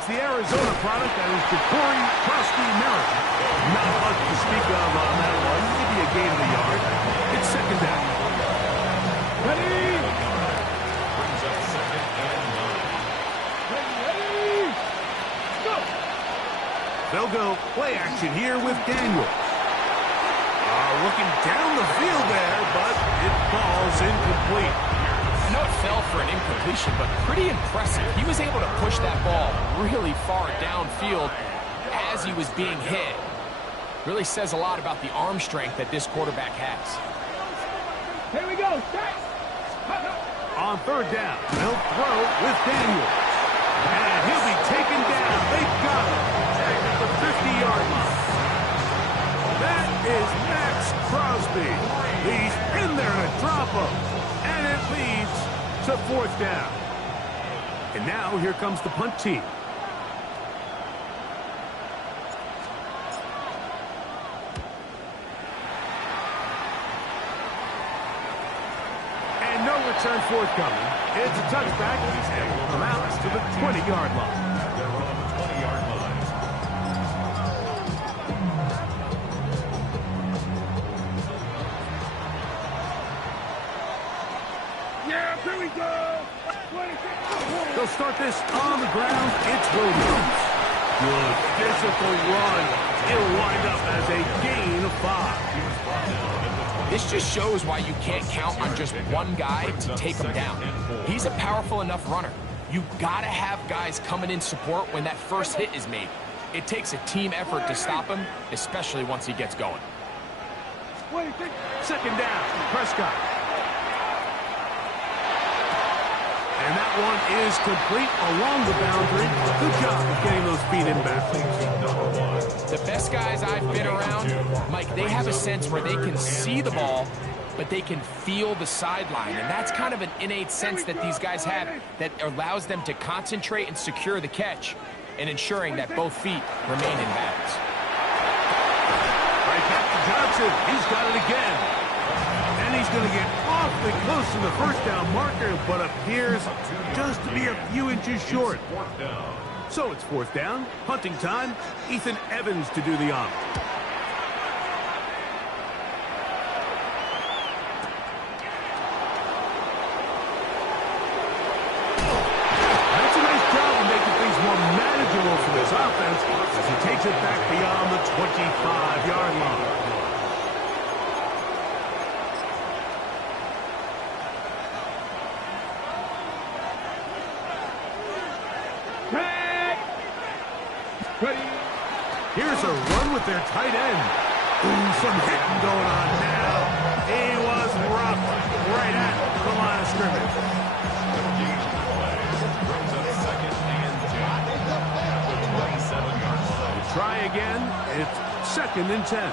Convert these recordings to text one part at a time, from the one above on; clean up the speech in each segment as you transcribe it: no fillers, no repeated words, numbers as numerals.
it's the Arizona product that is Ja'Cory Merritt. Not much to speak of on that one. Maybe a gain of a yard. It's second down. Ready? Brings up second and 9. Ready? Go! They'll go play action here with Daniels. Looking down the field there, but it falls incomplete. I know it fell for an incompletion, but pretty impressive. He was able to push that ball really far downfield as he was being hit. Really says a lot about the arm strength that this quarterback has. Here we go. On third down, they'll throw with Daniels. And he'll be taken down. They've got him at the 50-yard line. That is Maxx Crosby. He's in there to drop him. And it leads to fourth down. And now here comes the punt team. And no return forthcoming. It's a touchback. And will come out to the 20-yard line. They're on the 20-yard line. They'll start this on the ground. It's Williams. Good physical run. It'll wind up as a gain of 5. This just shows why you can't count on just one guy to take him down. He's a powerful enough runner. You gotta have guys coming in support when that first hit is made. It takes a team effort to stop him, especially once he gets going. Second down, Prescott. And that one is complete along the boundary. Good job of getting those feet in back. The best guys I've been around, Mike, they have a sense where they can see the ball, but they can feel the sideline. And that's kind of an innate sense that these guys have that allows them to concentrate and secure the catch and ensuring that both feet remain in bounds. Right back to Johnson. He's got it again. And he's going to get awfully close to the first down marker, but appears just to be a few inches short. So it's fourth down, punting time. Ethan Evans to do the honor. That's a nice job of making things more manageable for this offense as he takes it back beyond the 25-yard line. Here's a run with their tight end. Ooh, some hitting going on now. He was rough right at the line of scrimmage. Brings up second and 10. 27-yard line. Try again. It's second and 10.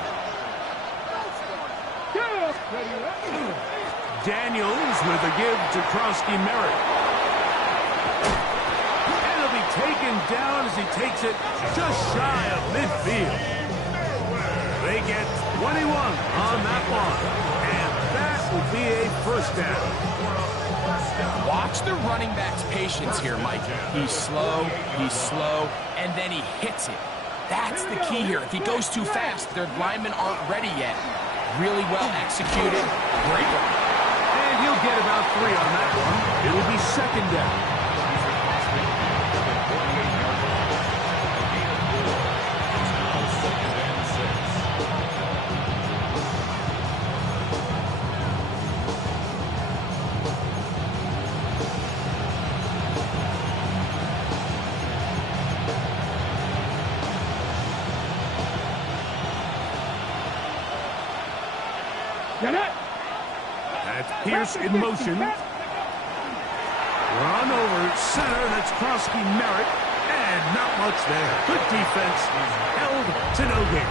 Daniels with a give to Merritt. Taken down as he takes it just shy of midfield. They get 21 on that one, and that will be a first down. Watch the running back's patience here, Mike. He's slow, and then he hits it. That's the key here. If he goes too fast, their linemen aren't ready yet. Really well executed. Great run. And he'll get about 3 on that one. It'll be second down. That's Pierce in motion. Run over center. That's Merritt. And not much there. Good defense. Held to no gain.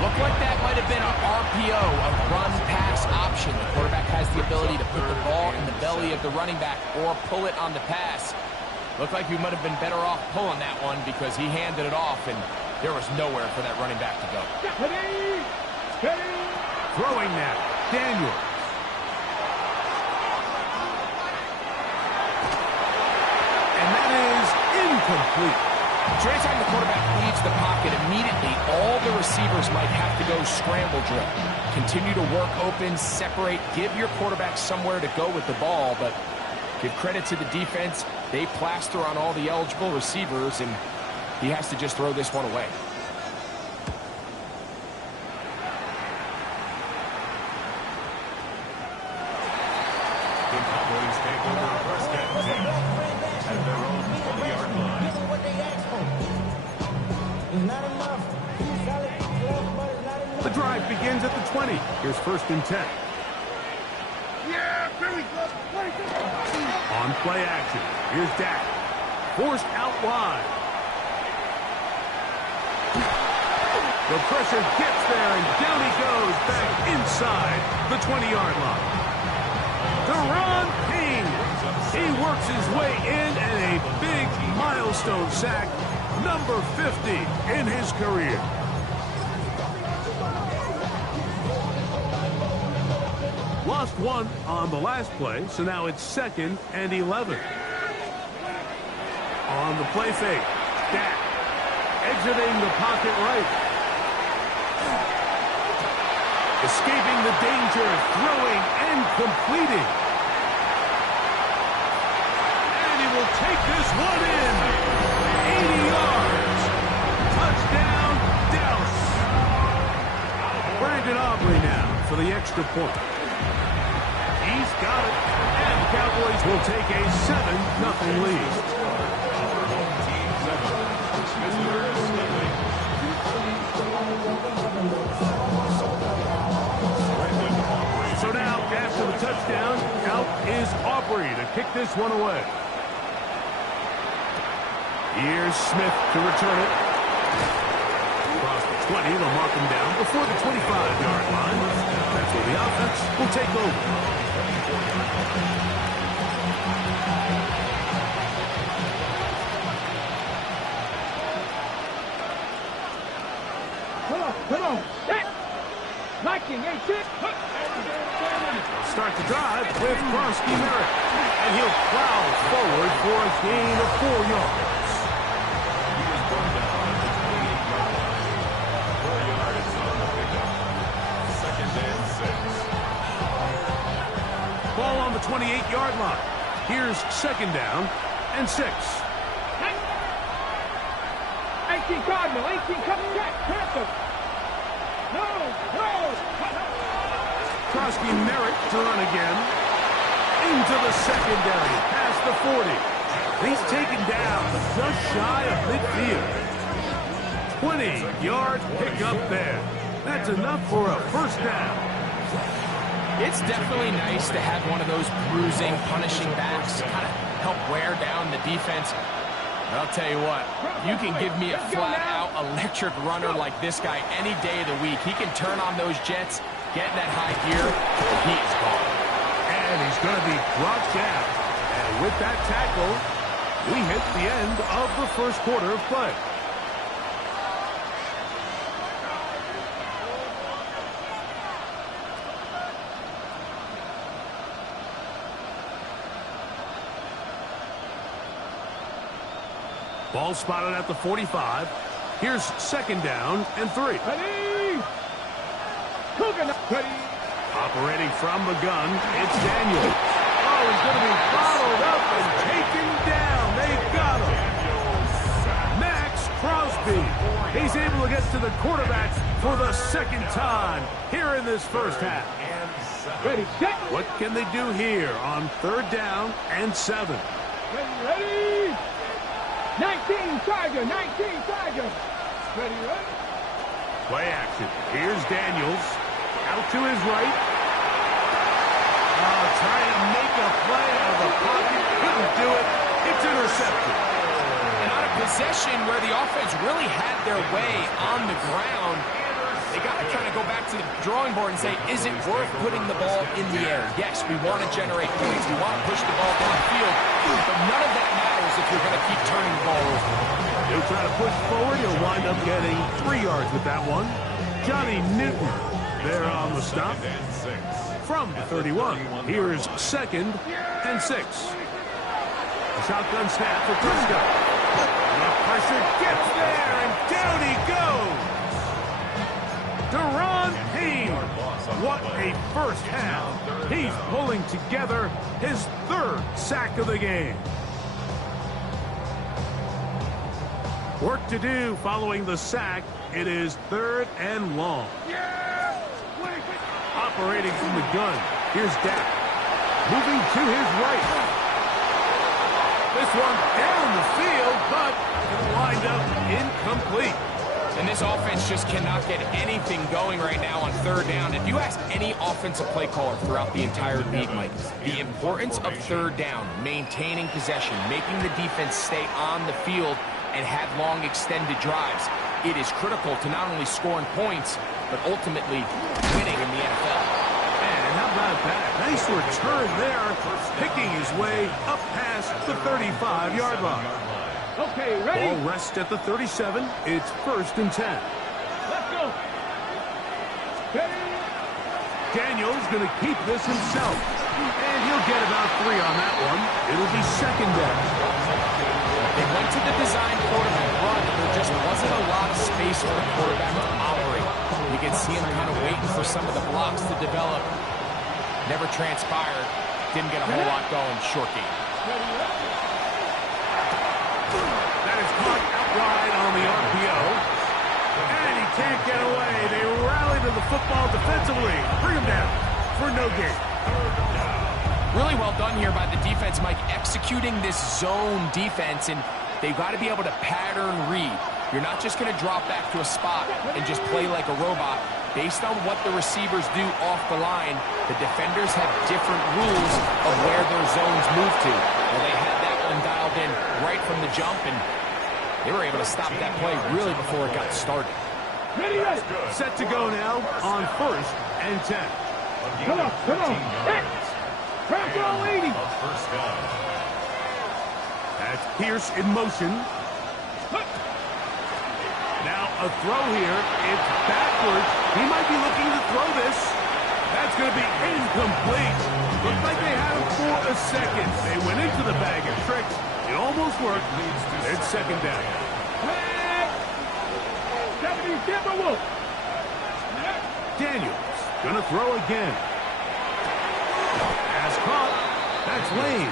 Looked like that might have been an RPO, a run-pass option. The quarterback has the ability to put the ball in the belly of the running back or pull it on the pass. Looked like you might have been better off pulling that one because he handed it off, and there was nowhere for that running back to go. Throwing now, Daniels. And that is incomplete. So anytime the quarterback leaves the pocket, immediately all the receivers might have to go scramble drill. Continue to work open, separate, give your quarterback somewhere to go with the ball, but give credit to the defense. They plaster on all the eligible receivers, and he has to just throw this one away. The Cowboys take over first and 10 at their own 20-yard line. The drive begins at the 20. Here's first and 10. On play action, here's Dak. Forced out wide. The pressure gets there, and down he goes back inside the 20-yard line. Deron Payne. He works his way in, and a big milestone sack, number 50 in his career. Lost one on the last play, so now it's 2nd and 11. On the play fake, Dak exiting the pocket right. Escaping the danger, throwing and completing. And he will take this one in. 80 yards. Touchdown, Dallas. Brandon Aubrey now for the extra point. He's got it. And the Cowboys will take a 7-0 lead. So now, after the touchdown, out is Aubrey to kick this one away. Here's Smith to return it. Across the 20, they'll mark him down before the 25-yard line. That's where the offense will take over. Come on. Set. Liking, Start the drive with Kronsky Merritt. And he'll plow forward for a gain of 4 yards. He was brought down at the 28-yard line. 4 yards on the pickup. 2nd and 6. Ball on the 28-yard line. Here's 2nd down and 6. 18 Cardinal, 18 coming back, Panther. No. Kronsky Merritt to run again. Into the secondary, past the 40. He's taken down, but just shy of midfield. 20-yard pickup there. That's enough for a first down. It's definitely nice to have one of those bruising, punishing backs kind of help wear down the defense. But I'll tell you what, you can give me a flat-out electric runner like this guy any day of the week. He can turn on those jets, get in that high gear, and he is gone. And he's going to be brought down. And with that tackle, we hit the end of the first quarter of play. Ball spotted at the 45. Here's 2nd down and 3. Ready. Ready. Operating from the gun, it's Daniels. Oh, he's going to be followed up and taken down. They've got him. Max Crosby. He's able to get to the quarterback for the 2nd time here in this first half. Ready, set. What can they do here on 3rd down and 7? Ready. 19 Tiger. Ready. Play action. Here's Daniels. Out to his right. Trying to make a play out of the pocket. Couldn't do it. It's intercepted. And on a possession where the offense really had their way on the ground, they got to kind of go back to the drawing board and say, is it worth putting the ball in the air? Yes, we want to generate points. We want to push the ball downfield. But none of that matters if you're going to keep turning the ball over. He'll try to push forward. He'll wind up getting 3 yards with that one. Johnny Newton there on the stop. From the 31. Here's 2nd and 6. Shotgun snap for Prescott. The pressure gets there, and down he goes. Deron Payne. What a first half. He's pulling together his third sack of the game. Work to do following the sack. It is 3rd and long. Operating from the gun. Here's Dak. Moving to his right. This one down the field, but lined up incomplete. And this offense just cannot get anything going right now on 3rd down. If you ask any offensive play caller throughout the entire league, Mike, the importance of 3rd down, maintaining possession, making the defense stay on the field and have long extended drives, it is critical to not only scoring points, but ultimately winning in the NFL. And how about that? Nice return there, picking his way up past the 35-yard line. Okay, ready? Ball rests at the 37. It's 1st and 10. Let's go. Daniel's going to keep this himself. And he'll get about 3 on that one. It'll be 2nd down. They went to the design quarterback run, but there just wasn't a lot of space for the quarterback to operate. You can see him kind of waiting for some of the blocks to develop. Never transpired. Didn't get a whole lot going. Short game. That is caught out wide on the RPO. And he can't get away. They rally to the football defensively. Bring him down for no gain. Really well done here by the defense, Mike, executing this zone defense, and they've got to be able to pattern read. You're not just going to drop back to a spot and just play like a robot. Based on what the receivers do off the line, the defenders have different rules of where their zones move to. Well, they had that one dialed in right from the jump, and they were able to stop that play really before it got started. Ready, ready. Set to go now on 1st and 10. Come on, come on. Hit. Crack all 80. That's Pierce in motion. Now a throw here. It's backwards. He might be looking to throw this. That's going to be incomplete. Looks like they had him for a second. They went into the bag of tricks. It almost worked. It's 2nd down. Daniels going to throw again. Pass caught. That's Lane.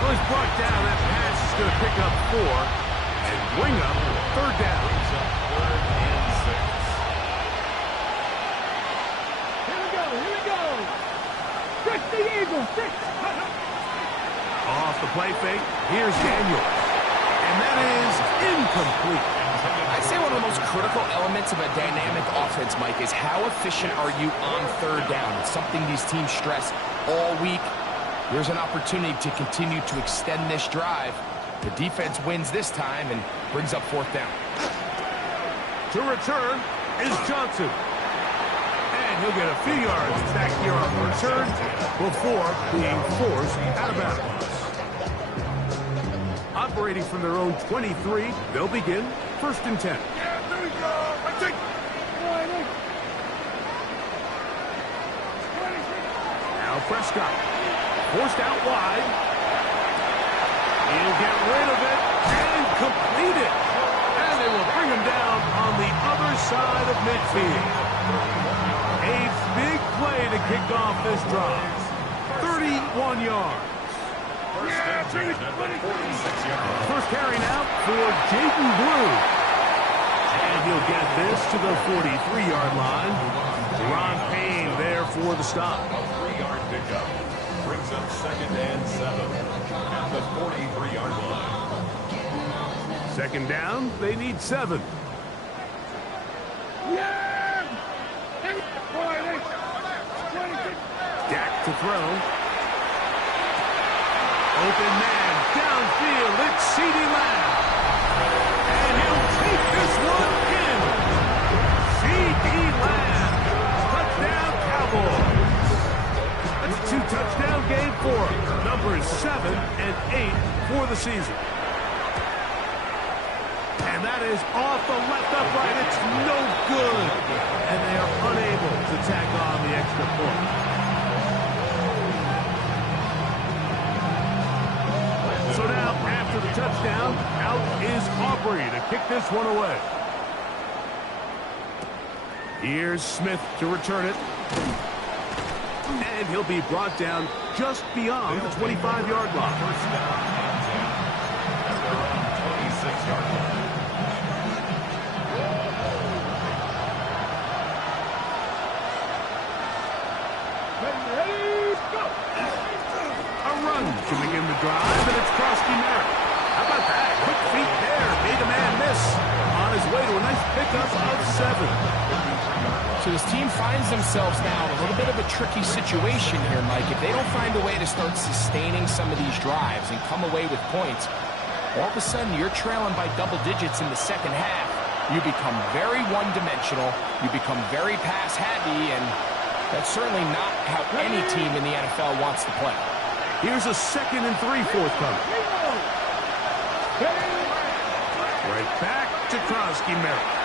Well, he's brought down. That pass is going to pick up 4 and bring up 3rd down. Here we go. 6 the Eagles. 6. Off the play fake. Here's Daniels. And that is incomplete. I'd say one of the most critical elements of a dynamic offense, Mike, is how efficient are you on 3rd down? It's something these teams stress all week. Here's an opportunity to continue to extend this drive. The defense wins this time and brings up 4th down. To return is Johnson. And he'll get a few yards back here on return before being forced out of bounds. Operating from their own 23, they'll begin 1st and 10. Yeah, there we go. I think. Now Prescott. Forced out wide. He'll get rid of it and complete it. And they will bring him down on the other side of midfield. A big play to kick off this drive. 31 yards. First carry now for Jaden Blue. And he'll get this to the 43-yard line. Ron Payne there for the stop. A 3-yard pickup brings up 2nd and 7 at the 43-yard line. 2nd down, they need 7. Dak to throw. Open man, downfield, it's CeeDee Lamb. And he'll take this one in. CeeDee Lamb. Touchdown, Cowboys. That's a 2-touchdown game for him. Numbers 7 and 8 for the season. And that is off the left upright. It's no good. And they are unable to tack on the extra point. So now, after the touchdown, out is Aubrey to kick this one away. Here's Smith to return it. And he'll be brought down just beyond the 25-yard line. First down and 10 at their own 26-yard line. A run to begin the drive, and it's Krusty Merritt. How about that? Quick feet there. Made a man miss. On his way to a nice pickup of 7. So this team finds themselves now in a little bit of a tricky situation here, Mike. If they don't find a way to start sustaining some of these drives and come away with points, all of a sudden you're trailing by double digits in the second half. You become very one-dimensional. You become very pass-happy, and that's certainly not how any team in the NFL wants to play. Here's a 2nd and 3 forthcoming. Right back to Krusty Merritt.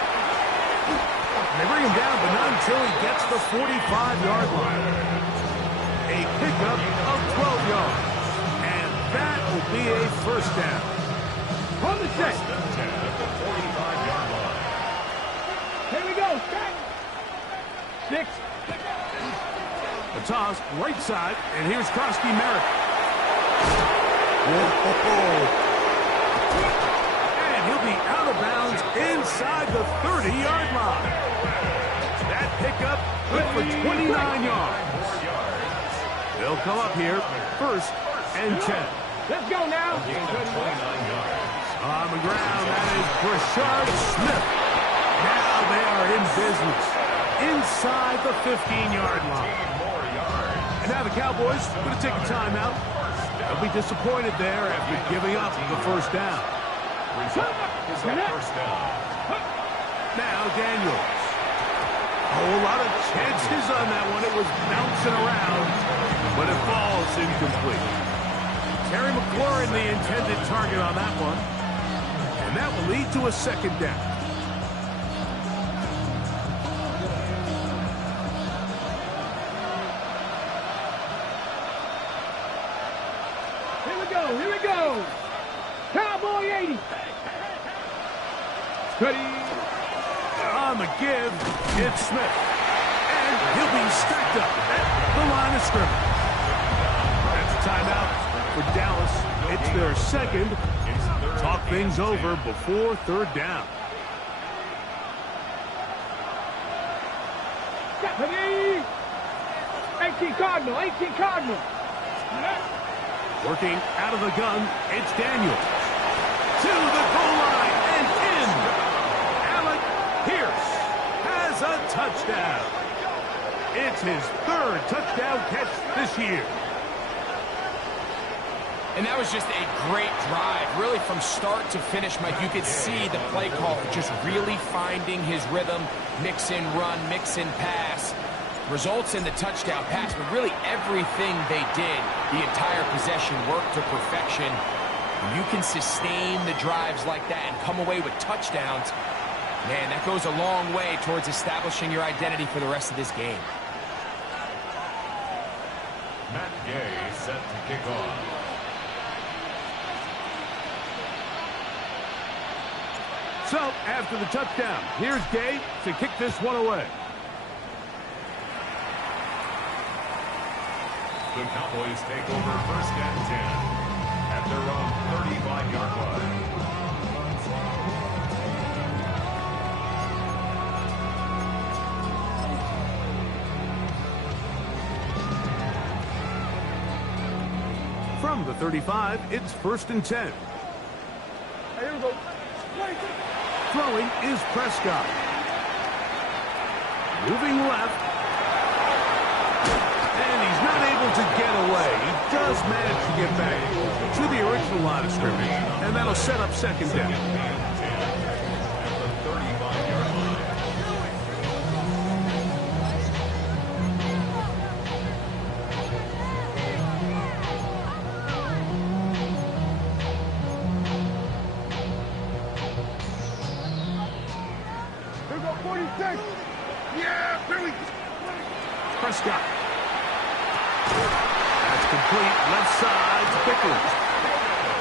They bring him down, but not until he gets the 45-yard line. A pickup of 12 yards. And that will be a first down. On the set. 10 at the 45-yard line. Here we go. Set. 6. A toss right side, and here's Krusty Merritt. Whoa. And he'll be out of bounds inside the 30-yard line. That pickup good for 29 yards. They'll come up here, 1st and 10. Let's go now. On the ground, that is Brashard Smith. Now they are in business inside the 15-yard line. And now the Cowboys going to take a timeout. They'll be disappointed there after giving up the first down. Result is a first down. Now Daniels. A whole lot of chances on that one. It was bouncing around, but it falls incomplete. Terry McLaurin, the intended target on that one. And that will lead to a 2nd down. Here we go. Here we go. Cowboy 80. Ready. On the give, it's Smith. And he'll be stacked up at the line of scrimmage. That's a timeout for Dallas. It's their 2nd. Talk things over before 3rd down. Ready. 18 Cardinal. 18 Cardinal. Working out of the gun, it's Daniels. To the goal line and in. Alec Pierce has a touchdown. It's his 3rd touchdown catch this year. And that was just a great drive, really from start to finish, Mike. You could see the play caller just really finding his rhythm, mix in run, mix in pass. Results in the touchdown pass, but really everything they did, the entire possession worked to perfection. When you can sustain the drives like that and come away with touchdowns, man, that goes a long way towards establishing your identity for the rest of this game. Matt Gay set to kick off. So, after the touchdown, here's Gay to kick this one away. The Cowboys take over 1st and 10 at their own 35-yard line. From the 35, it's 1st and 10. Here we go. Throwing is Prescott. Moving left. And he's not able to get away. He does manage to get back to the original line of scrimmage. And that'll set up 2nd down. At the 35-yard line. Here we go. 46. Yeah, Billy. Prescott. That's complete. Left side to Pickens.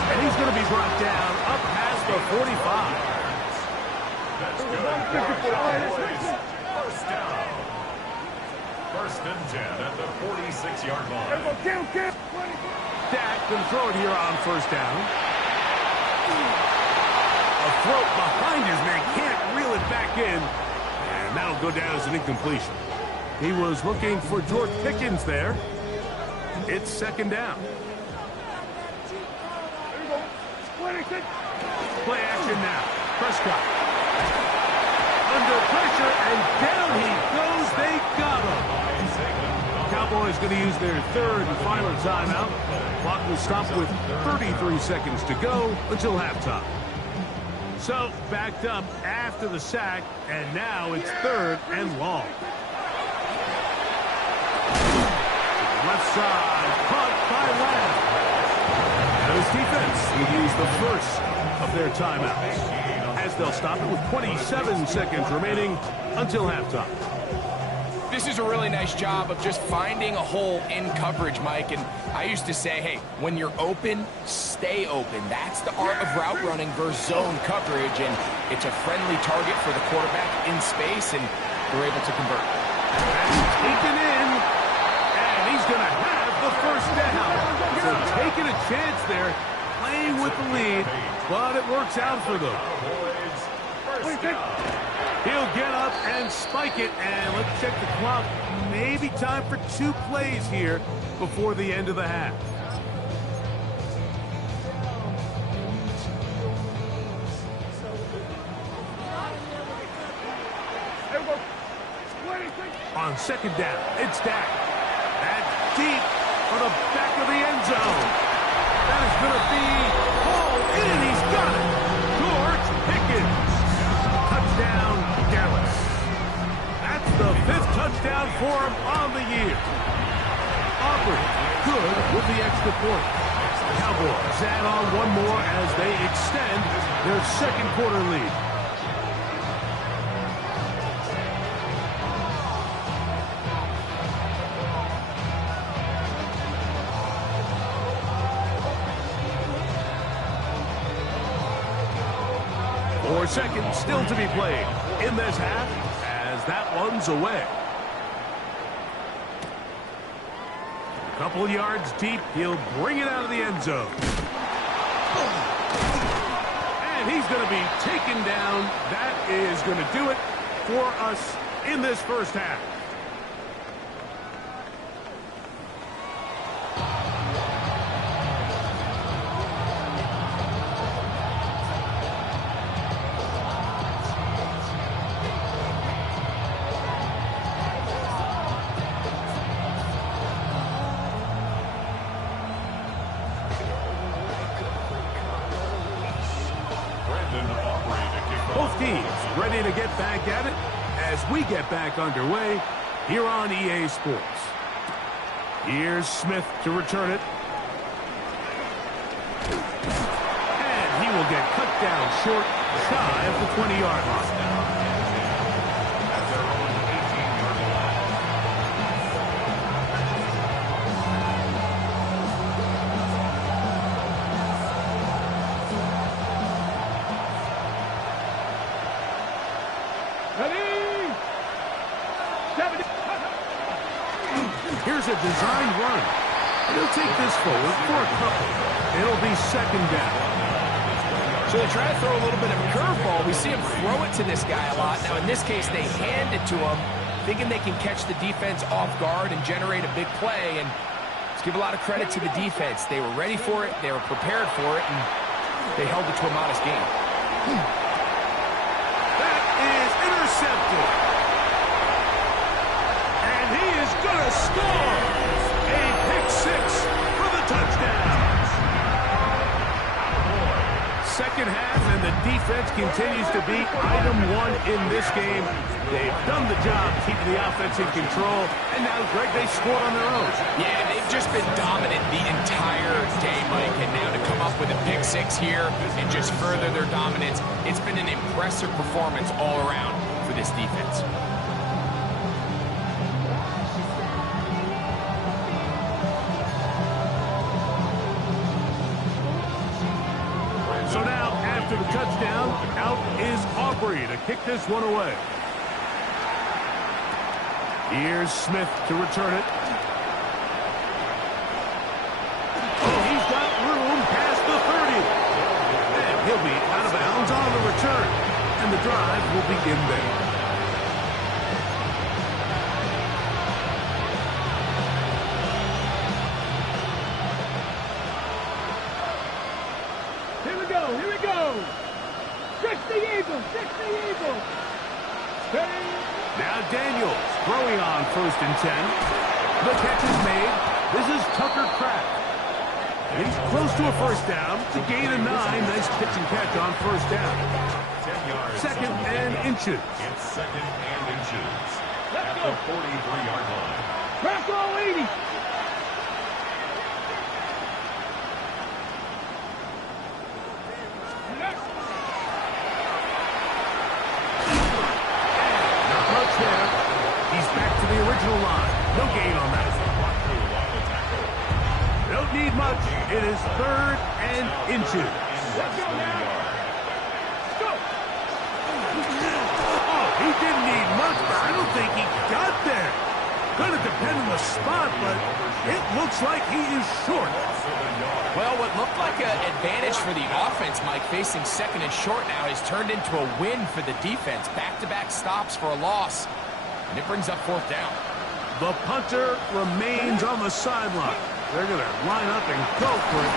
And he's going to be brought down up past the 45. That's good. Cowboys, first down. First and 10 at the 46-yard line. Dak can throw it here on first down. A throw behind his man, can't reel it back in. And that'll go down as an incompletion. He was looking for George Pickens there. It's second down. Play action now. Prescott. Under pressure, and down he goes. They got him. Cowboys going to use their third and final timeout. Clock will stop with 33 seconds to go until halftime. So, backed up after the sack, and now it's third and long. Left side, caught by Lamb. This defense will use the first of their timeouts, as they'll stop it with 27 seconds remaining until halftime. This is a really nice job of just finding a hole in coverage, Mike. And I used to say, hey, when you're open, stay open. That's the art of route running versus zone coverage. And it's a friendly target for the quarterback in space, and they're able to convert. That's taken in, and he's going to have the first down. So taking a chance there, playing with the lead, but it works out for them. He'll get up and spike it, and let's check the clock. Maybe time for 2 plays here before the end of the half. On second down, it's Dak. That's deep for the back of the end zone. That is going to be hauled in. He's got it. George Pickens. Touchdown, Dallas. That's the 5th touchdown for him on the year. Auburn good with the extra point. Cowboys add on one more as they extend their second quarter lead. Seconds still to be played in this half as that one's away. A couple yards deep, he'll bring it out of the end zone. And he's going to be taken down. That is going to do it for us in this first half. Both teams ready to get back at it as we get back underway here on EA Sports. Here's Smith to return it. And he will get cut down short, shy of the 20-yard line. Here's a design run. He'll take this forward for a couple. It'll be second down. So they try to throw a little bit of a curveball. We see him throw it to this guy a lot. Now, in this case, they hand it to him, thinking they can catch the defense off guard and generate a big play. And let's give a lot of credit to the defense. They were ready for it. They were prepared for it, and they held it to a modest game. That is intercepted. And he is going to score. A pick six for the touchdown. Second half, and the defense continues to be item one in this game. They've done the job keeping the offense in control, and now, Greg, they scored on their own. Yeah, they've just been dominant the entire day, Mike, and now to come up with a pick six here and just further their dominance, it's been an impressive performance all around for this defense. Aubrey to kick this one away. Here's Smith to return it. Oh, he's got room past the 30. And he'll be out of bounds on the return. And the drive will begin there. Here we go, here we go. Fix the Eagles, fix the Eagles. Now Daniels throwing on 1st and 10. The catch is made. This is Tucker Kraft. And he's close to a first down. The gain of 9. Nice pitch and catch on 1st down. 10 yards. 2nd and inches. It's 2nd and inches. At the 43-yard line. Crack all 80. Not much there. He's back to the original line. No gain on that. Don't need much. It is 3rd and inches. Let's go now. Go. Oh, he didn't need much, but I don't think he got there. Gonna depend on the spot, but it looks like he is short. Well, what looked like an advantage for the offense, Mike, facing 2nd and short now, has turned into a win for the defense. Back-to-back stops for a loss, and it brings up 4th down. The punter remains on the sideline. They're going to line up and go for it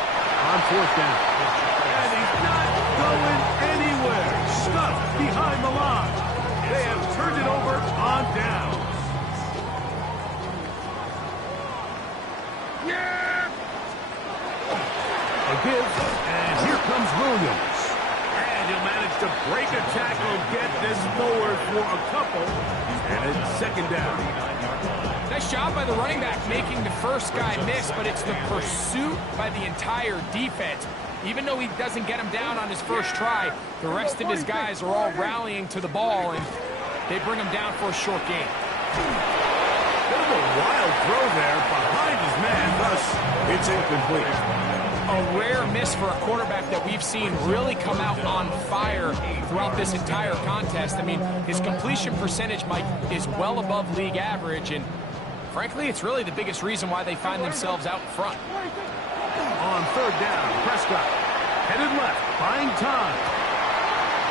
on 4th down. And he's not going anywhere. Stuck behind the line. They have turned it over on down. A give, and here comes Williams. And he'll manage to break a tackle, get this forward for a couple, and it's 2nd down. Nice job by the running back making the first guy miss, but it's the pursuit by the entire defense. Even though he doesn't get him down on his first try, the rest of his guys are all rallying to the ball, and they bring him down for a short gain. Bit of a wild throw there behind his man, thus it's incomplete. A rare miss for a quarterback that we've seen really come out on fire throughout this entire contest. I mean, his completion percentage, Mike, is well above league average, and frankly, it's really the biggest reason why they find themselves out in front. On 3rd down, Prescott headed left, buying time.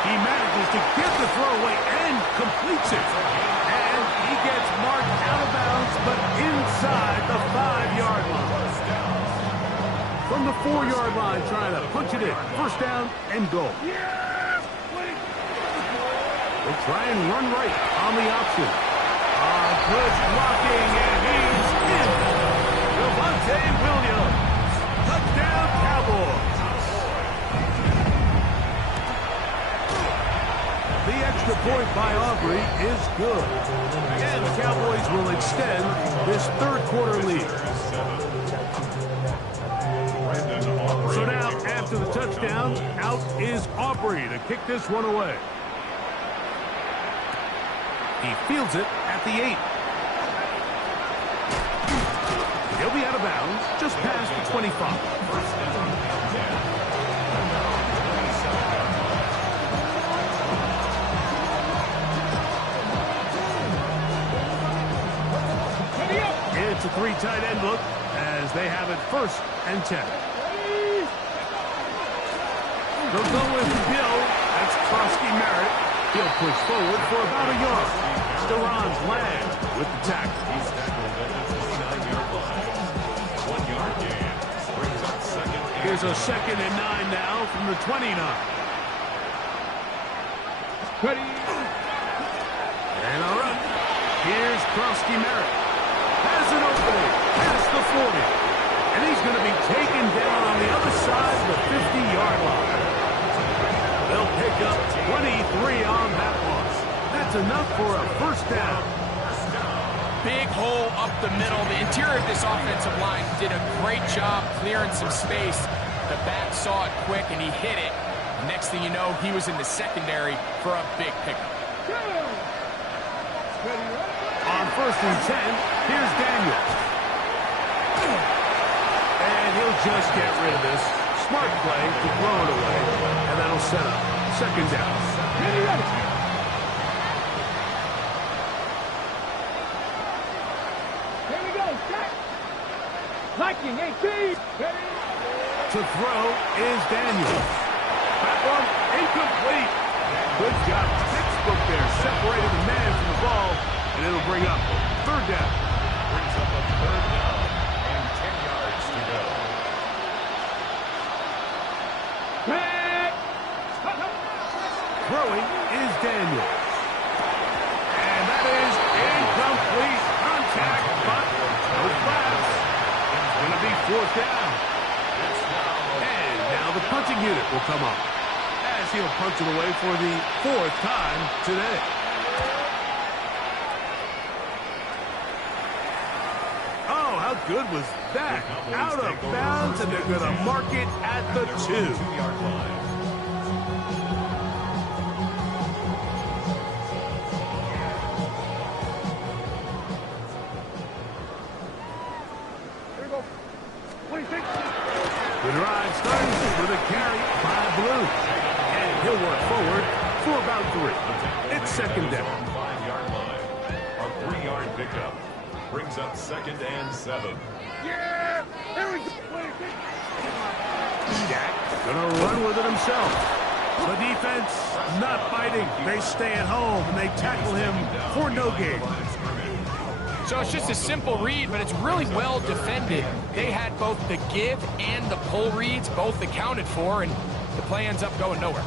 He manages to get the throw away and completes it. And he gets marked out of bounds, but inside the 5-yard line. From the 4-yard line, trying to punch it in. 1st down and goal. They'll try and run right on the option. Good blocking, and he's in. Javonte Williams. Touchdown, Cowboys. The extra point by Aubrey is good. And the Cowboys will extend this 3rd quarter lead. So now, after the touchdown, out is Aubrey to kick this one away. He fields it at the 8. He'll be out of bounds just past the 25. It's a 3 tight end look as they have it 1st and 10. They'll go with Bill. That's Krosky Merritt. He'll push forward for about a yard. Steron's land with the tackle. He's tackled at the 29-yard line. 1-yard gain. Brings up 2nd. Here's a 2nd and 9 now from the 29. And a run. Here's Krosky Merritt. Has an opening past the 40. And he's going to be taken down on the other side of the 50-yard line. They'll pick up 23 on that one. That's enough for a 1st down. Big hole up the middle. The interior of this offensive line did a great job clearing some space. The back saw it quick, and he hit it. Next thing you know, he was in the secondary for a big pickup. On 1st and 10, here's Daniels. And he'll just get rid of this. Smart play to throw it away, and that'll set up second down. Ready, ready. Here we go, set. Viking 18. Ready. To throw is Daniels. That one incomplete. Good job. Textbook there. Separated the man from the ball, and it'll bring up third down. Brings up a third down and 10 yards to go. Back. Throwing is Daniels. And that is incomplete. Contact, but no flags. It's going to be fourth down. And now the punting unit will come up, as he'll punch it away for the fourth time today. Oh, how good was that? Out of bounds, and they're going to mark it at the 2-yard line. The drive starts with a carry by Blue. And he'll work forward for about 3. It's second down. 5-yard line. A 3-yard pickup. Brings up 2nd and 7. Yeah. Here we go. Dak gonna run with it himself. The defense not fighting. They stay at home and they tackle him for no gain. So it's just a simple read, but it's really well defended. They had both the give and the pull reads both accounted for, and the play ends up going nowhere.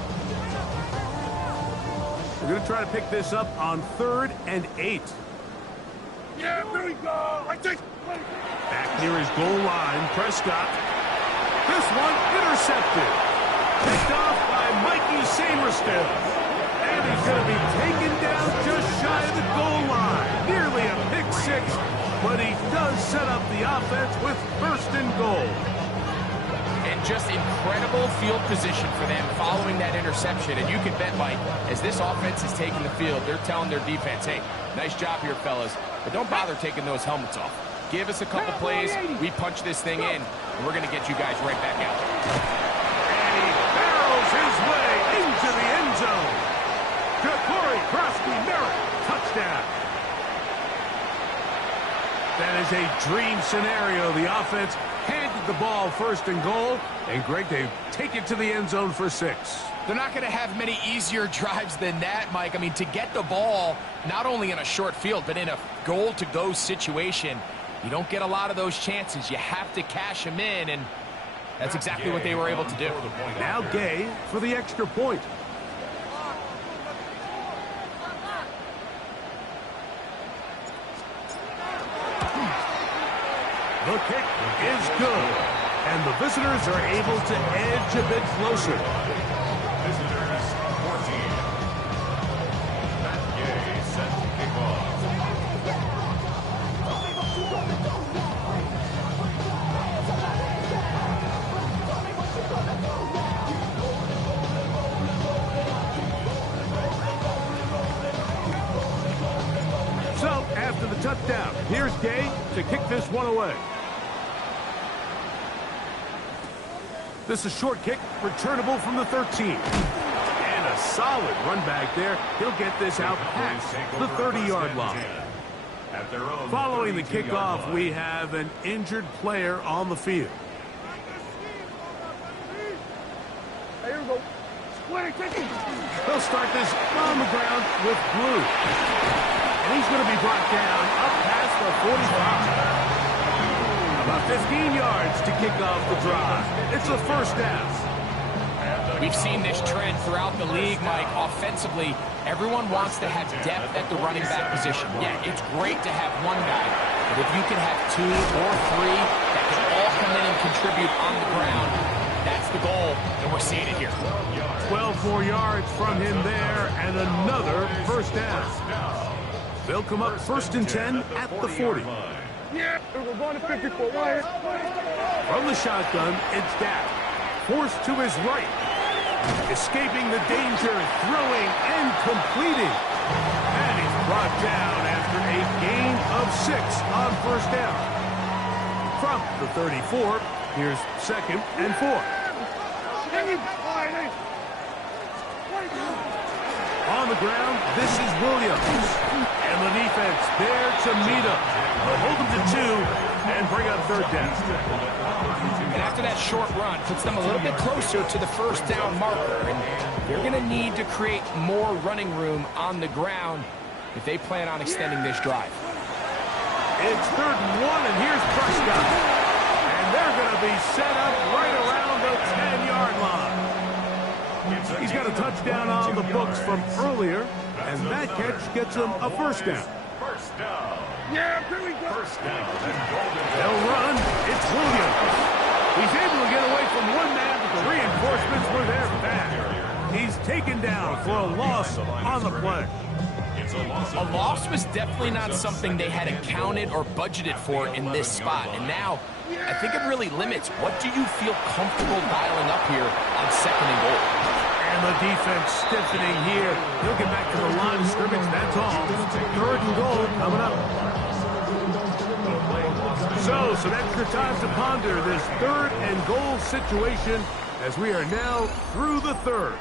We're going to try to pick this up on 3rd and 8. Yeah, here we go. Back near his goal line, Prescott. This one intercepted. Picked off by Mikey Samerstill. And he's going to be taken down just shy of the goal line. Nearly a pick 6, but he does set up the offense with 1st and goal. And just incredible field position for them following that interception. And you can bet, Mike, as this offense is taking the field, they're telling their defense, hey, nice job here, fellas, but don't bother taking those helmets off. Give us a couple plays, we punch this thing in, and we're going to get you guys right back out. And he barrels his way into the end zone. Corey Krosky-Merritt, touchdown. That is a dream scenario. The offense handed the ball 1st and goal, and Greg, they take it to the end zone for 6. They're not going to have many easier drives than that, Mike. I mean, to get the ball, not only in a short field, but in a goal-to-go situation, you don't get a lot of those chances. You have to cash them in, and that's exactly what they were able to do. Now Gay for the extra point. The kick is good, and the visitors are able to edge a bit closer. Visitors 14. Matt Gay set to kick off. So, after the touchdown, here's Gay to kick this one away. This is a short kick, returnable from the 13. And a solid run back there. He'll get this out past the 30-yard line. Following the kickoff, we have an injured player on the field. Here we go. They'll start this on the ground with Blue. And he's going to be brought down up past the 45. About 15 yards to kick off the drive. It's a 1st down. We've seen this trend throughout the league, Mike. Offensively, everyone wants to have depth at the running back position. Yeah, it's great to have one guy, but if you can have 2 or 3 that can all come in and contribute on the ground, that's the goal, and we're seeing it here. 12 more yards from him there, and another 1st down. They'll come up 1st and 10 at the 40. Yeah, we're going to 54. Wire. From the shotgun, it's Dak. Forced to his right. Escaping the danger, throwing and completing. And he's brought down after a gain of 6 on 1st down. From the 34, here's 2nd and 4. On the ground, this is Williams. And the defense there to meet him. They'll hold him to 2 and bring up third down. And after that short run, puts them a little bit closer to the first down marker. And they're going to need to create more running room on the ground if they plan on extending this drive. It's 3rd and 1, and here's Prescott. And they're going to be set up right around the 10-yard line. He's got a touchdown on the books from earlier, and that catch gets him a first down. First down. Yeah, here we go. First down. And Golden. They'll run. It's Williams. He's able to get away from one man, but the reinforcements were there fast. He's taken down for a loss on the play. A loss was definitely not something they had accounted or budgeted for in this spot. And now, I think it really limits what do you feel comfortable dialing up here on 2nd and goal. And the defense stiffening here. He'll get back to the line of scrimmage. That's all. 3rd and goal coming up. So, some extra time to ponder this 3rd and goal situation as we are now through the 3rd.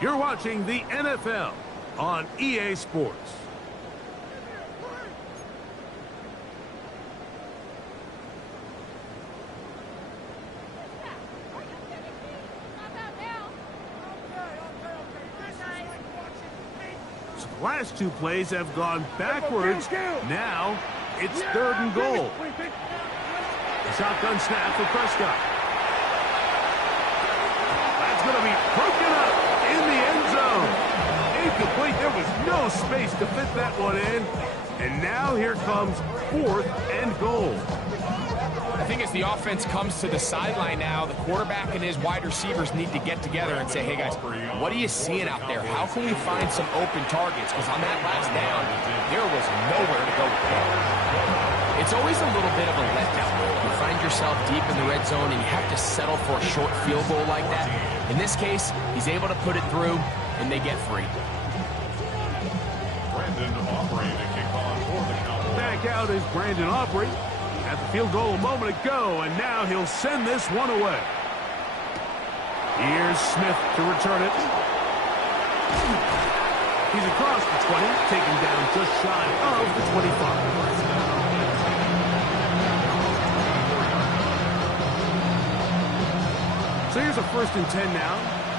You're watching the NFL on EA Sports. So the last 2 plays have gone backwards. Now it's 3rd and goal. The shotgun snap for Prescott. That's going to be broken up in the end zone. Incomplete. There was no space to fit that one in. And now here comes 4th and goal. I think as the offense comes to the sideline now, the quarterback and his wide receivers need to get together and say, hey guys, what are you seeing out there? How can we find some open targets? Because on that last down, there was nowhere to go with that. It's always a little bit of a letdown. You find yourself deep in the red zone and you have to settle for a short field goal like that. In this case, he's able to put it through and they get free. Brandon Aubrey to kick on for the Cowboys. Back out is Brandon Aubrey at the field goal a moment ago, and now he'll send this one away. Here's Smith to return it. He's across the 20, taken down just shy of the 25. So here's a 1st and 10 now.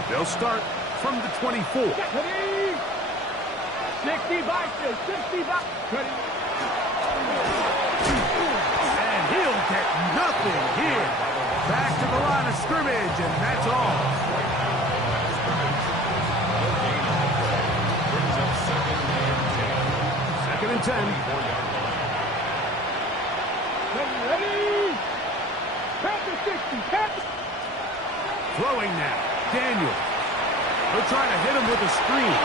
They'll start from the 24. 60 boxes, 60 boxes. And he'll get nothing here. Back to the line of scrimmage, and that's all. Brings up 2nd and 10. 2nd and 10. Ready? Pass the 60, pass. Throwing now. Daniel. They're trying to hit him with a screen.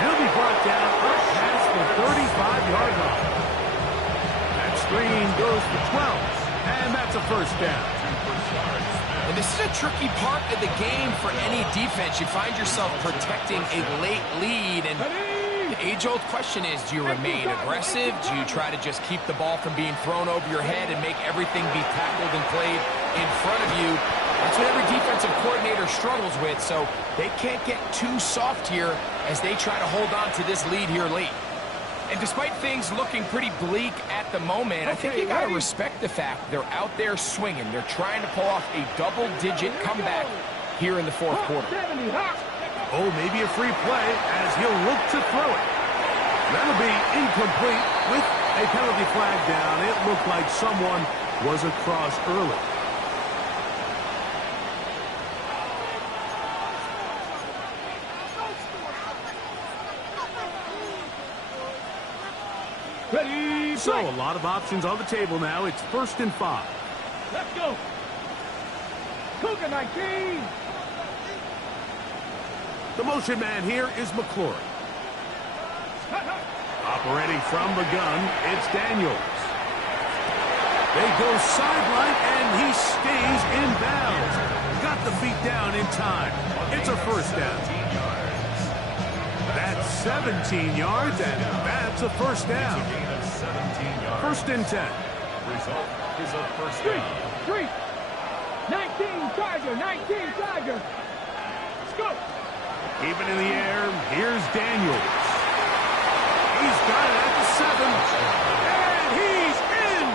He'll be brought down up past the 35-yard line. That screen goes for 12, and that's a first down. And this is a tricky part of the game for any defense. You find yourself protecting a late lead, and the age-old question is, do you remain aggressive? Do you try to just keep the ball from being thrown over your head and make everything be tackled and played in front of you? That's what every defensive coordinator struggles with, so they can't get too soft here as they try to hold on to this lead here late. And despite things looking pretty bleak at the moment, I think you got to respect the fact they're out there swinging. They're trying to pull off a double-digit comeback here in the 4th quarter. Oh, maybe a free play as he'll look to throw it. That'll be incomplete with a penalty flag down. It looked like someone was across early. Ready? So a lot of options on the table now. It's 1st and 5. Let's go. Cougar 19. The motion man here is McClure. Operating from the gun, it's Daniels. They go sideline, and he stays in bounds. Got the feet down in time. It's a first down. That's 17 yards, and that's a first down. 1st and 10. Result is a first Street, down. street. 19 Charger, 19 Charger. Let's go. Keep it in the air. Here's Daniels. He's got it at the 7. And he's in.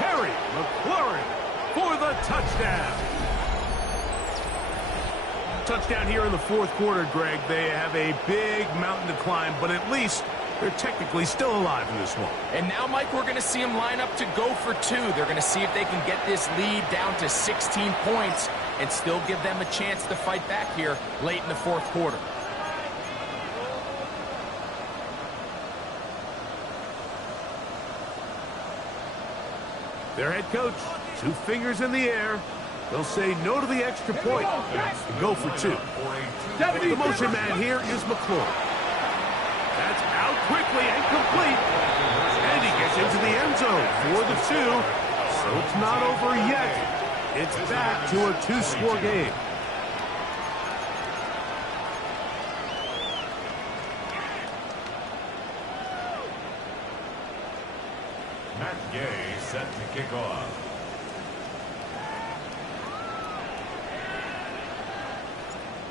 Terry McLaurin for the touchdown. Touchdown here in the fourth quarter, Greg. They have a big mountain to climb, but at least they're technically still alive in this one. And now, Mike, we're going to see them line up to go for 2. They're going to see if they can get this lead down to 16 points and still give them a chance to fight back here late in the fourth quarter. Their head coach, 2 fingers in the air. They'll say no to the extra point and go for 2. The motion man here is McLaurin. That's out quickly and complete. And he gets into the end zone for the 2. So it's not over yet. It's back to a 2-score game. Matt Gay set to kick off.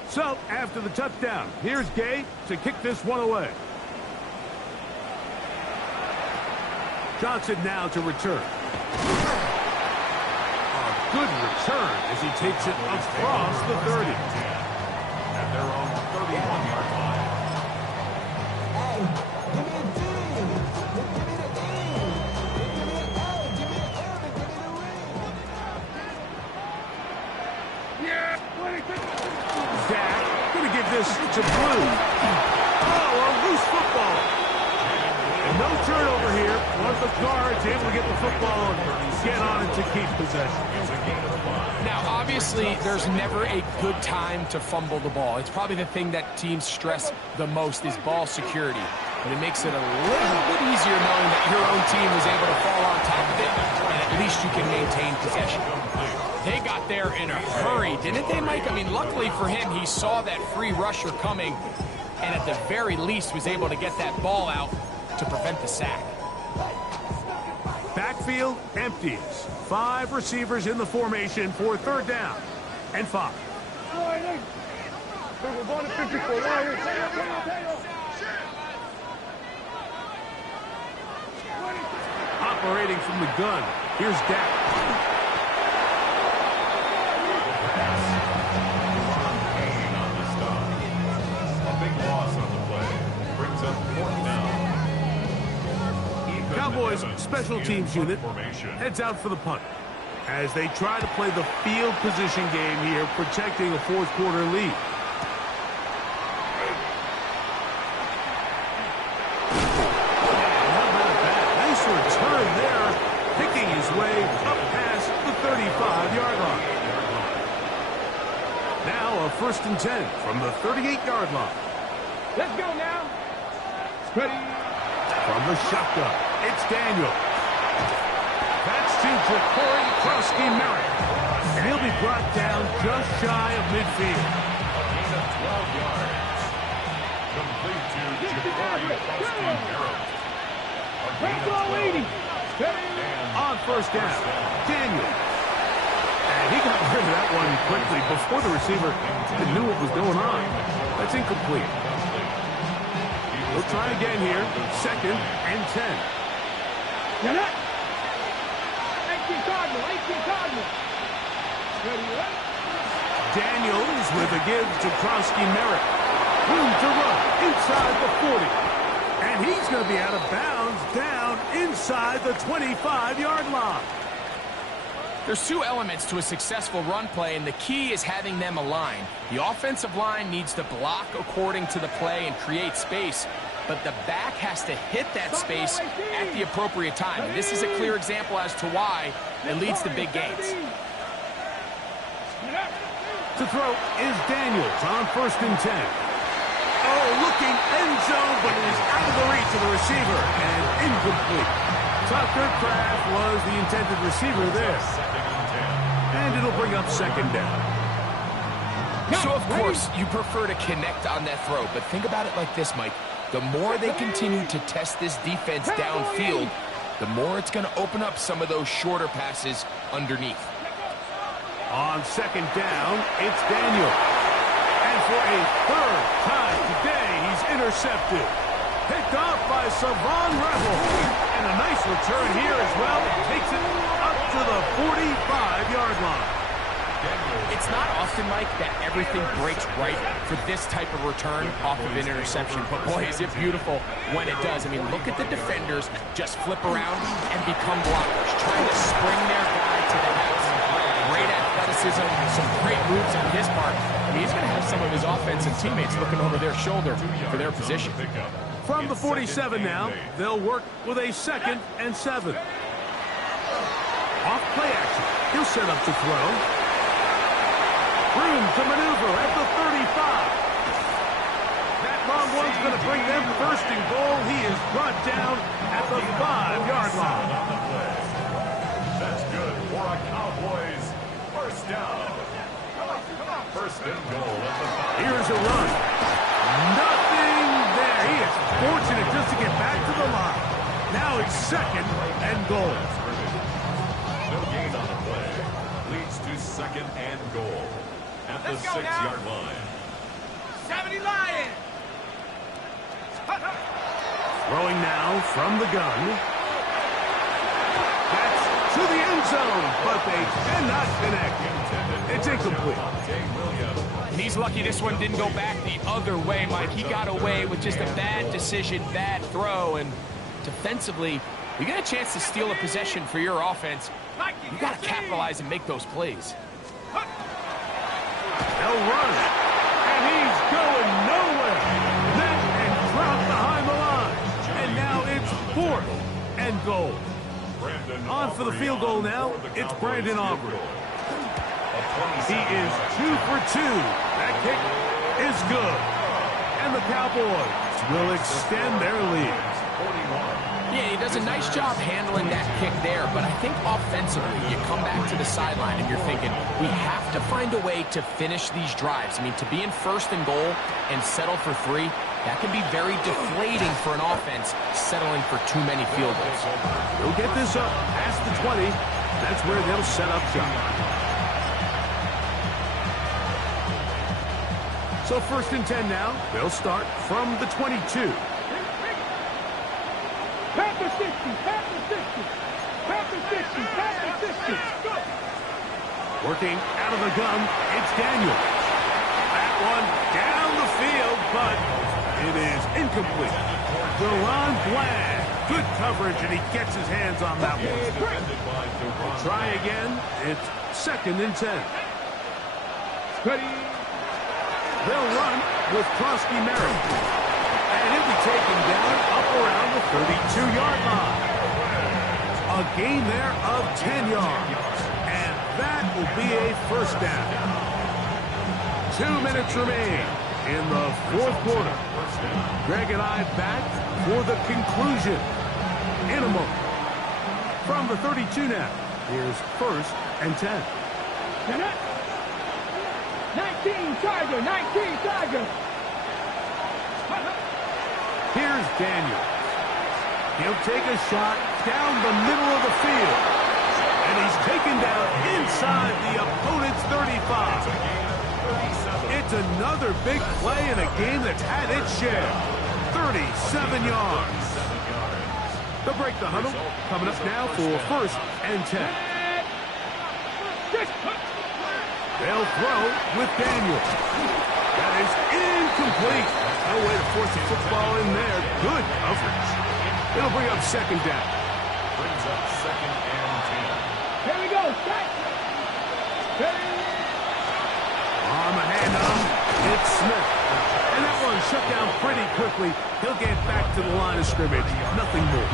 So, after the touchdown, here's Gay to kick this one away. Johnson now to return. A good return as he takes it across the 30. At their own 31-yard line. Dak going to give this to Blue. Oh, a loose football. And no turnover here. One of the guards able to get the football and get on it to keep possession. Now, obviously, there's never a good time to fumble the ball. It's probably the thing that teams stress the most is ball security. And it makes it a little bit easier knowing that your own team was able to fall on top of it, and at least you can maintain possession. They got there in a hurry, didn't they, Mike? I mean, luckily for him, he saw that free rusher coming, and at the very least was able to get that ball out to prevent the sack. Backfield empties. 5 receivers in the formation for 3rd down and 5. Operating from the gun. Here's Dak. Cowboys special teams unit heads out for the punt as they try to play the field position game here, protecting a fourth quarter lead. Nice return there, picking his way up past the 35-yard line. Now a 1st and 10 from the 38-yard line. Let's go now. Ready. From the shotgun, it's Daniel. That's to Jacory Krosky-Merritt. And he'll be brought down just shy of midfield. A gain of 12 yards. Complete to Jacory Krosky-Merritt. A gain of 12. On 1st down, Daniel. And he got rid of that one quickly before the receiver even knew what was going on. That's incomplete. We'll try again here. 2nd and 10. 18 Cardinal. Daniels with a give to Krosky-Merritt. Room to run inside the 40. And he's going to be out of bounds down inside the 25-yard line. There's 2 elements to a successful run play, and the key is having them aligned. The offensive line needs to block according to the play and create space, but the back has to hit that space at the appropriate time. And this is a clear example as to why it leads to big gains. To throw is Daniels on 1st and 10. Oh, looking end zone, but it is out of the reach of the receiver and incomplete. Tucker Kraft was the intended receiver there. And it'll bring up 2nd down. So, of course, you prefer to connect on that throw, but think about it like this, Mike. The more they continue to test this defense downfield, the more it's going to open up some of those shorter passes underneath. On 2nd down, it's Daniel. And And for a third time today, he's intercepted. Picked off by Savon Rebel. And a nice return here as well. Takes it up to the 45-yard line. It's not often, Mike, that everything breaks right for this type of return off of an interception. But, boy, is it beautiful when it does. I mean, look at the defenders just flip around and become blockers, trying to spring their guy to the house. Great athleticism, some great moves on his part. I mean, he's going to have some of his offensive teammates looking over their shoulder for their position. From the 47 now, they'll work with a 2nd and 7. Off play action. He'll set up to throw. Room to maneuver at the 35. That long one's going to bring them first and goal. He is brought down at the 5-yard line. That's good for a Cowboys first down. First and goal at the 5. Here's a run. Nothing there. He is fortunate just to get back to the line. Now it's 2nd and goal. No gain on the play. Leads to 2nd and goal at the 6-yard line. 70 Lions. Throwing now from the gun. That's to the end zone, but they cannot connect. It's incomplete. And he's lucky this one didn't go back the other way, Mike. He got away with just a bad decision, bad throw, and defensively, you get a chance to steal a possession for your offense. You got to capitalize and make those plays. They'll run, and he's going nowhere. Net and drop behind the line, and now it's 4th and goal. On for the field goal now, it's Brandon Aubrey. He is 2 for 2. That kick is good. And the Cowboys will extend their lead. Yeah, he does a nice job handling that kick there, but I think offensively, you come back to the sideline and you're thinking, we have to find a way to finish these drives. I mean, to be in 1st and goal and settle for 3, that can be very deflating for an offense settling for too many field goals. They'll get this up past the 20. That's where they'll set up shop. So 1st and 10 now. They'll start from the 22. Panther 60, Panther 60, Panther 60, Panther 60. Working out of the gun, it's Daniel. That one down the field, but it is incomplete. Deron Bland, good coverage, and he gets his hands on that one. We'll try again. It's 2nd and 10. They'll run with Krosky Merritt. And he'll be taken down up around the 32-yard line. A gain there of 10 yards. And that will be a 1st down. 2 minutes remain in the 4th quarter. Greg and I back for the conclusion in a moment. From the 32 now, here's 1st and 10. 19 Tiger, 19 Tiger. Here's Daniel. He'll take a shot down the middle of the field. And he's taken down inside the opponent's 35. It's another big play in a game that's had its share. 37 yards. They'll break the huddle. Coming up now for 1st and 10. They'll throw with Daniel. That is incomplete. No way to force the football in there. Good coverage. It'll bring up 2nd down. Brings up 2nd and 10. Here we go. Set. On the handoff, it's Smith. And that one shut down pretty quickly. He'll get back to the line of scrimmage. Nothing more.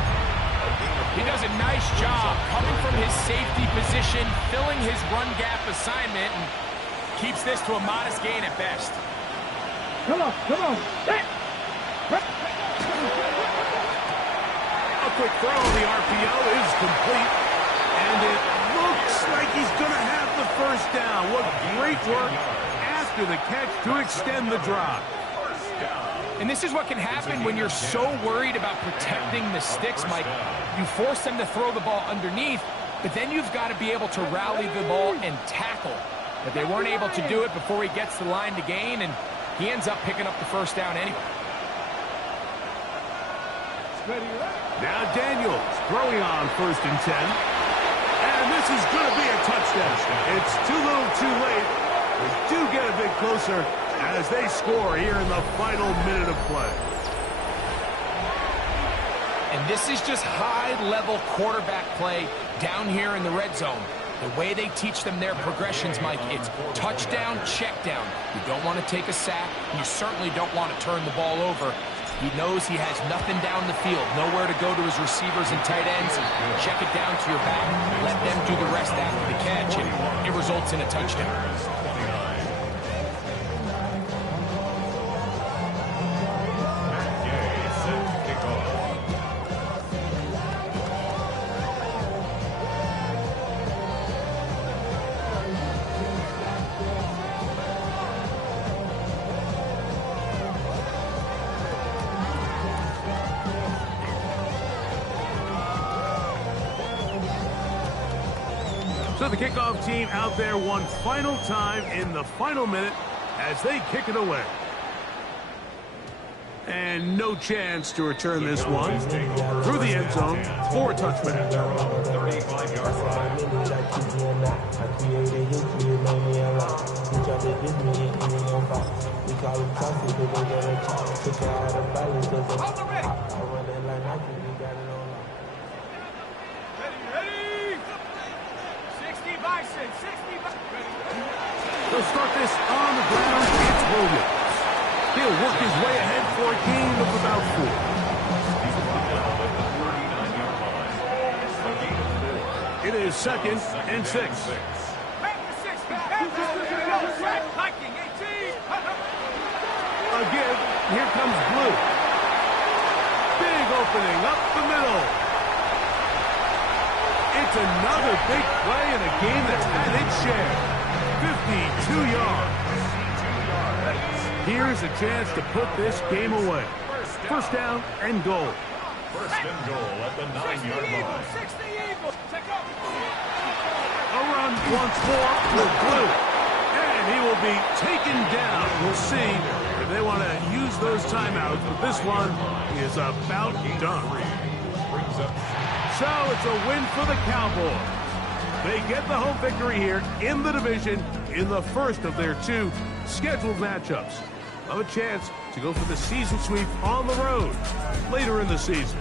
He does a nice job coming from his safety position, filling his run gap assignment, and keeps this to a modest gain at best. Come on, come on. Set. A quick throw on the RPO is complete. And it looks like he's going to have the 1st down. What great work after the catch to extend the drive. And this is what can happen when you're so worried about protecting the sticks, Mike. You force them to throw the ball underneath, but then you've got to be able to rally the ball and tackle. But they weren't able to do it before he gets the line to gain, and he ends up picking up the first down anyway. Now Daniels throwing on 1st and 10. And this is going to be a touchdown. It's too little too late. They do get a bit closer as they score here in the final minute of play. And this is just high-level quarterback play down here in the red zone. The way they teach them their progressions, Mike, it's touchdown, check down. You don't want to take a sack. You certainly don't want to turn the ball over. He knows he has nothing down the field, nowhere to go to his receivers and tight ends. Check it down to your back. Let them do the rest after the catch, and it results in a touchdown. So the kickoff team out there one final time in the final minute as they kick it away. And no chance to return this one through the end zone for a touchback. 35-yard line. They'll start this on the ground. It's Williams. He'll work his way ahead for a gain of about 4. It is 2nd and 6. Again, here comes Blue. Big opening up the middle. It's another big play in a game that's had its share. 52 yards. Here's a chance to put this game away. 1st down and goal. 1st and goal at the 9-yard line. A run once more with Blue. And he will be taken down. We'll see if they want to use those timeouts, but this one is about done. So it's a win for the Cowboys. They get the home victory here in the division in the first of their 2 scheduled matchups. Have a chance to go for the season sweep on the road later in the season.